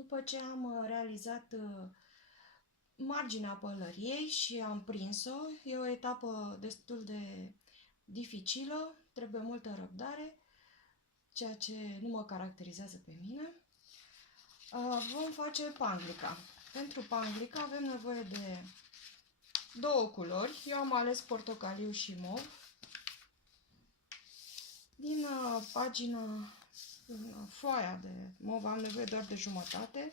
După ce am realizat marginea pălăriei și am prins-o, e o etapă destul de dificilă, trebuie multă răbdare, ceea ce nu mă caracterizează pe mine. Vom face panglica. Pentru panglica avem nevoie de două culori. Eu am ales portocaliu și mov. Din foaia de mov am nevoie doar de jumătate.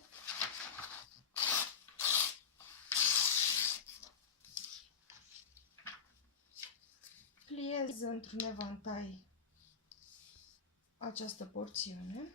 Pliez într-un evantai această porțiune.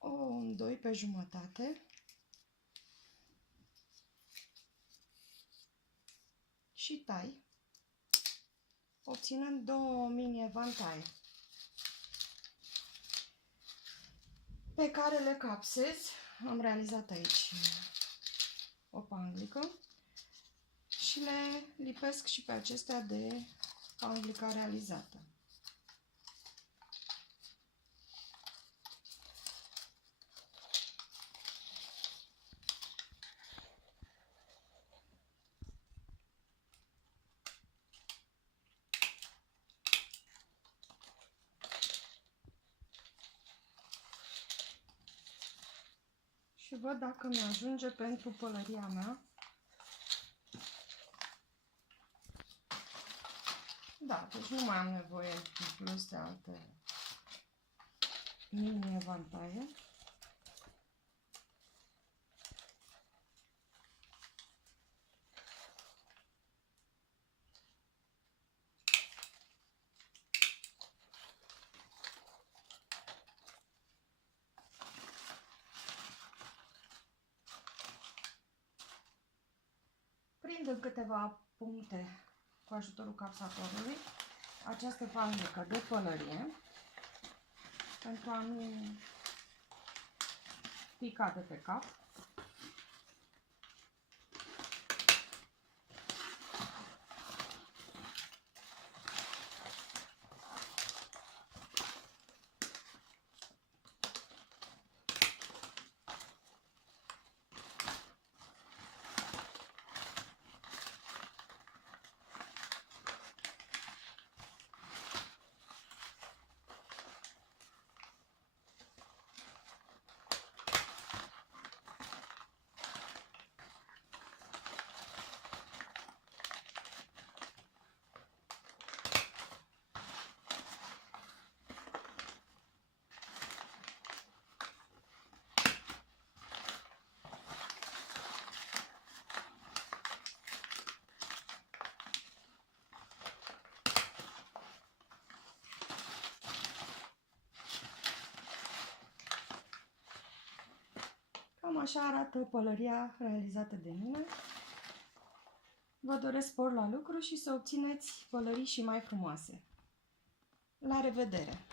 O îndoi pe jumătate și tai, obținând două mini evantaie pe care le capsez. Am realizat aici o panglică și le lipesc și pe acestea de panglica realizată. Și văd dacă mi-ajunge pentru pălăria mea. Da, deci nu mai am nevoie în plus de alte mini evantaie. Prind în câteva puncte cu ajutorul capsatorului această panglică de pălărie pentru a nu pica de pe cap. Cam așa arată pălăria realizată de mine. Vă doresc spor la lucru și să obțineți pălării și mai frumoase. La revedere!